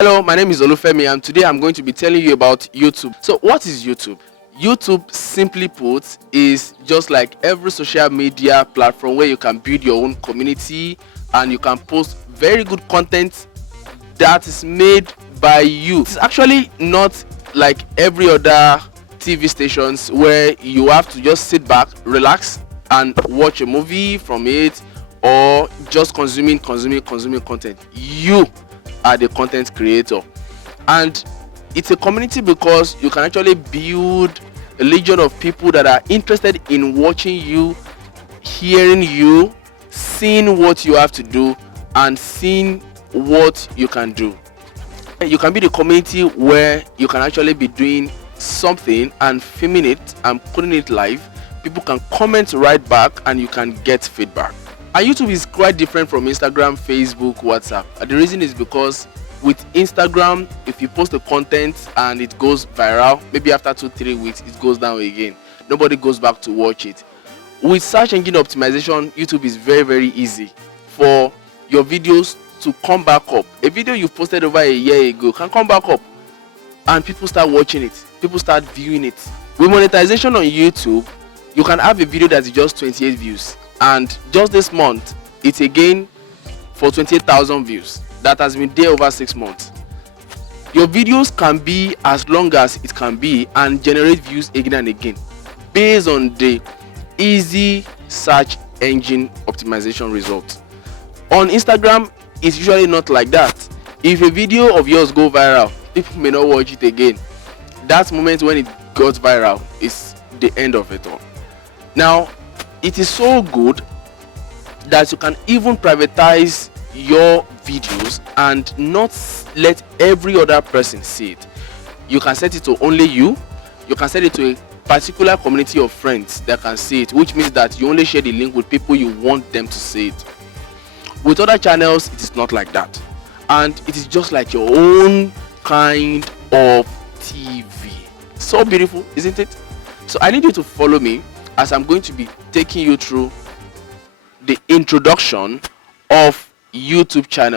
Hello, my name is Olufemi and today I'm going to be telling you about YouTube. So what is YouTube? YouTube, simply put, is just like every social media platform where you can build your own community and you can post very good content that is made by you. It's actually not like every other TV stations where you have to just sit back, relax and watch a movie from it, or just consuming content. You are the content creator, and it's a community because you can actually build a legion of people that are interested in watching you, hearing you, seeing what you have to do and seeing what you can do. You can be the community where you can actually be doing something and filming it and putting it live. People can comment right back and you can get feedback. And YouTube is quite different from Instagram, Facebook, WhatsApp. The reason is because with Instagram, if you post the content and it goes viral, maybe after 2-3 weeks it goes down again. Nobody goes back to watch it. With search engine optimization, YouTube is very easy for your videos to come back up. A video you posted over a year ago can come back up and people start watching it, people start viewing it. With monetization on YouTube, you can have a video that is just 28 views, and just this month it's again for 28,000 views. That has been there over 6 months. Your videos can be as long as it can be and generate views again and again based on the easy search engine optimization results. On Instagram, it's usually not like that. If a video of yours go viral, people may not watch it again. That moment when it got viral is the end of it all. Now, it is so good that you can even privatize your videos and not let every other person see it. You can set it to only you. You can set it to a particular community of friends that can see it, which means that you only share the link with people you want them to see it. With other channels, it is not like that, and it is just like your own kind of TV. So beautiful, isn't it? So I need you to follow me as I'm going to be taking you through the introduction of YouTube channel.